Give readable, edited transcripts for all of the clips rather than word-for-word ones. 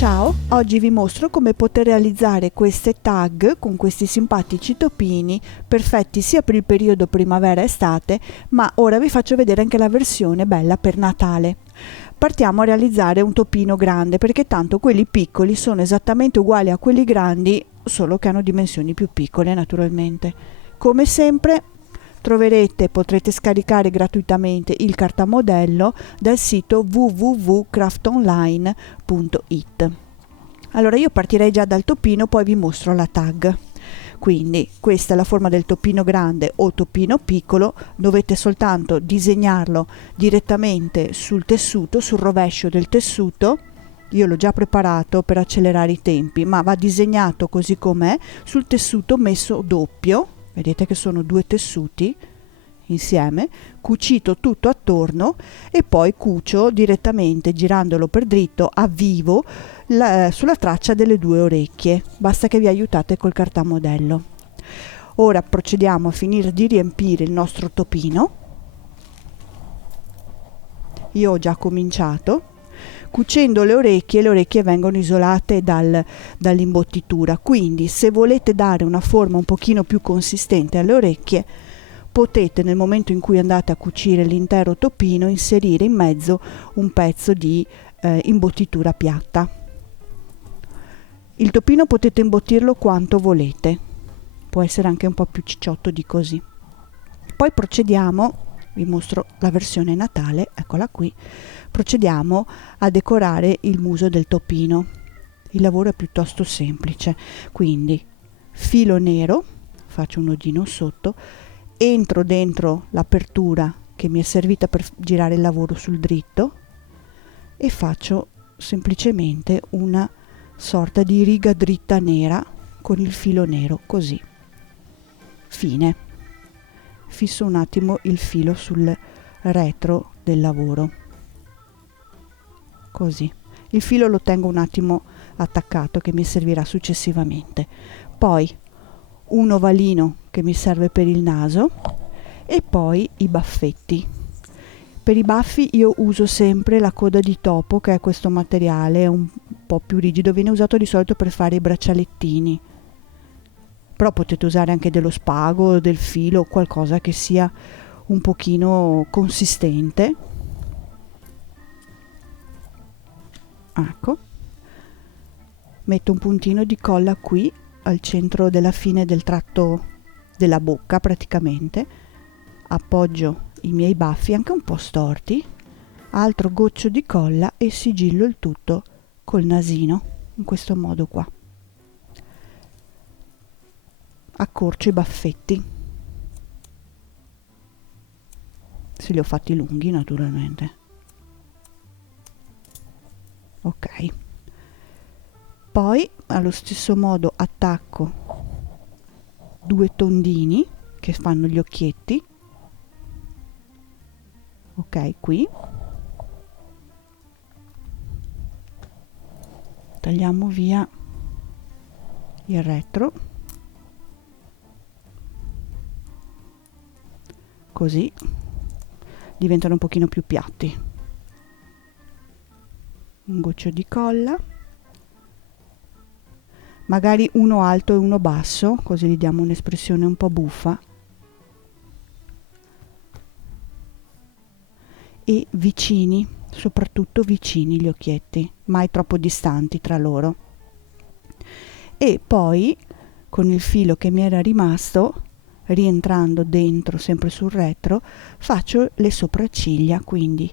Ciao, oggi vi mostro come poter realizzare queste tag con questi simpatici topini perfetti sia per il periodo primavera-estate, ma ora vi faccio vedere anche la versione bella per Natale. Partiamo a realizzare un topino grande perché tanto quelli piccoli sono esattamente uguali a quelli grandi, solo che hanno dimensioni più piccole naturalmente. Come sempre potrete scaricare gratuitamente il cartamodello dal sito www.craftonline.it. Allora io partirei già dal topino, poi vi mostro la tag. Quindi questa è la forma del topino grande o topino piccolo, dovete soltanto disegnarlo direttamente sul tessuto, sul rovescio del tessuto. Io l'ho già preparato per accelerare i tempi, ma va disegnato così com'è sul tessuto messo doppio. Vedete che sono due tessuti insieme, cucito tutto attorno e poi cucio direttamente girandolo per dritto a vivo sulla traccia delle due orecchie. Basta che vi aiutate col cartamodello. Ora procediamo a finire di riempire il nostro topino. Io ho già cominciato. Cucendo le orecchie vengono isolate dall'imbottitura, quindi se volete dare una forma un pochino più consistente alle orecchie, potete nel momento in cui andate a cucire l'intero topino inserire in mezzo un pezzo di imbottitura piatta. Il topino potete imbottirlo quanto volete, può essere anche un po' più cicciotto di così. Poi procediamo, vi mostro la versione Natale, eccola qui. Procediamo a decorare il muso del topino. Il lavoro è piuttosto semplice, quindi filo nero, faccio un nodino sotto, entro dentro l'apertura che mi è servita per girare il lavoro sul dritto e faccio semplicemente una sorta di riga dritta nera con il filo nero, così. Fine. Fisso un attimo il filo sul retro del lavoro. Così. Il filo lo tengo un attimo attaccato che mi servirà successivamente. Poi un ovalino che mi serve per il naso e poi i baffetti. Per i baffi io uso sempre la coda di topo, che è questo materiale un po' più rigido, viene usato di solito per fare i braccialettini. Però potete usare anche dello spago, del filo, qualcosa che sia un pochino consistente. Ecco, metto un puntino di colla qui al centro della fine del tratto della bocca praticamente, appoggio i miei baffi anche un po' storti, altro goccio di colla e sigillo il tutto col nasino in questo modo qua. Accorcio i baffetti, se li ho fatti lunghi naturalmente. Ok, poi allo stesso modo attacco due tondini che fanno gli occhietti. Ok, qui tagliamo via il retro, così diventano un pochino più piatti. Un goccio di colla, magari uno alto e uno basso, così gli diamo un'espressione un po' buffa, e vicini, soprattutto vicini gli occhietti, mai troppo distanti tra loro. E poi con il filo che mi era rimasto, rientrando dentro sempre sul retro, faccio le sopracciglia, quindi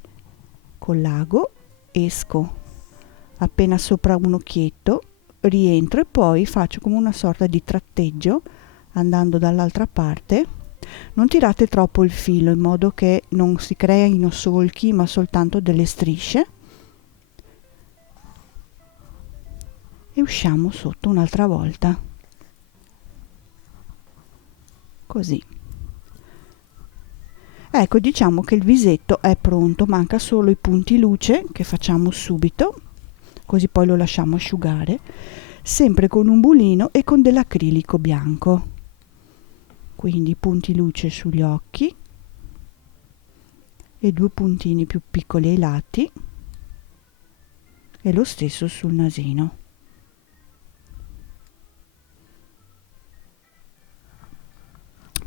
col l'ago esco appena sopra un occhietto, rientro e poi faccio come una sorta di tratteggio andando dall'altra parte. Non tirate troppo il filo in modo che non si creino solchi ma soltanto delle strisce, e usciamo sotto un'altra volta, così. Ecco, diciamo che il visetto è pronto, manca solo i punti luce che facciamo subito, così poi lo lasciamo asciugare, sempre con un bulino e con dell'acrilico bianco. Quindi punti luce sugli occhi e due puntini più piccoli ai lati, e lo stesso sul nasino.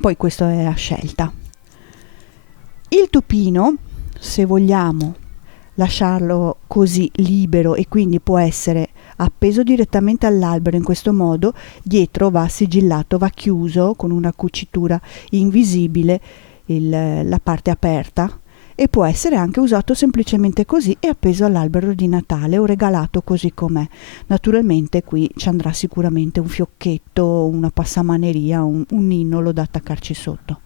Poi questo è a scelta. Il topino, se vogliamo lasciarlo così libero e quindi può essere appeso direttamente all'albero in questo modo, dietro va sigillato, va chiuso con una cucitura invisibile la parte aperta, e può essere anche usato semplicemente così e appeso all'albero di Natale o regalato così com'è. Naturalmente qui ci andrà sicuramente un fiocchetto, una passamaneria, un ninnolo da attaccarci sotto.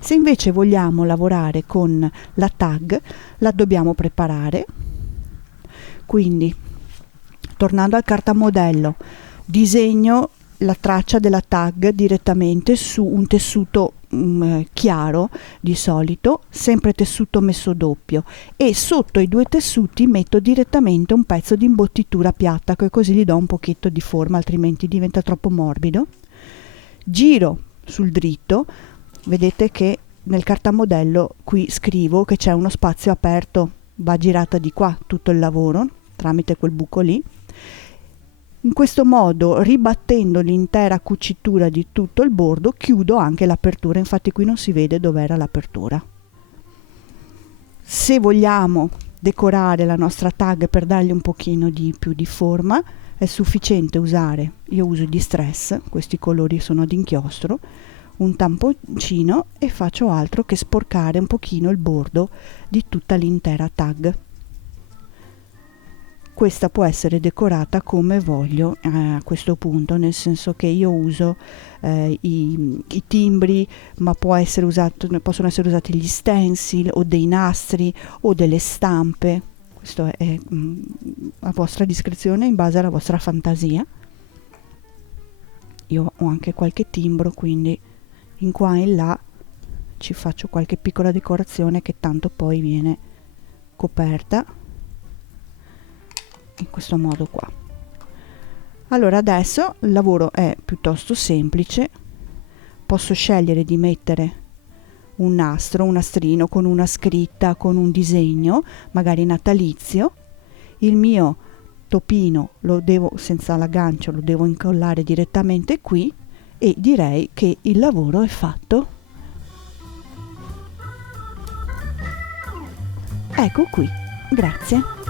Se invece vogliamo lavorare con la tag, la dobbiamo preparare. Quindi, tornando al cartamodello, disegno la traccia della tag direttamente su un tessuto chiaro, di solito, sempre tessuto messo doppio, e sotto i due tessuti metto direttamente un pezzo di imbottitura piatta, che così gli do un pochetto di forma, altrimenti diventa troppo morbido. Giro sul dritto. Vedete che nel cartamodello qui scrivo che c'è uno spazio aperto, va girata di qua tutto il lavoro tramite quel buco lì. In questo modo, ribattendo l'intera cucitura di tutto il bordo, chiudo anche l'apertura, infatti qui non si vede dov'era l'apertura. Se vogliamo decorare la nostra tag per dargli un pochino di più di forma, è sufficiente usare, io uso i Distress, questi colori sono d'inchiostro, un tamponcino, e faccio altro che sporcare un pochino il bordo di tutta l'intera tag. Questa può essere decorata come voglio a questo punto, nel senso che io uso i timbri, ma possono essere usati gli stencil o dei nastri o delle stampe. Questo è a vostra discrezione, in base alla vostra fantasia. Io ho anche qualche timbro, quindi in qua e in là ci faccio qualche piccola decorazione che tanto poi viene coperta in questo modo qua. Allora adesso il lavoro è piuttosto semplice, posso scegliere di mettere un nastro, un nastrino con una scritta, con un disegno magari natalizio. Il mio topino lo devo, senza l'aggancio, lo devo incollare direttamente qui, e direi che il lavoro è fatto. Ecco qui, grazie.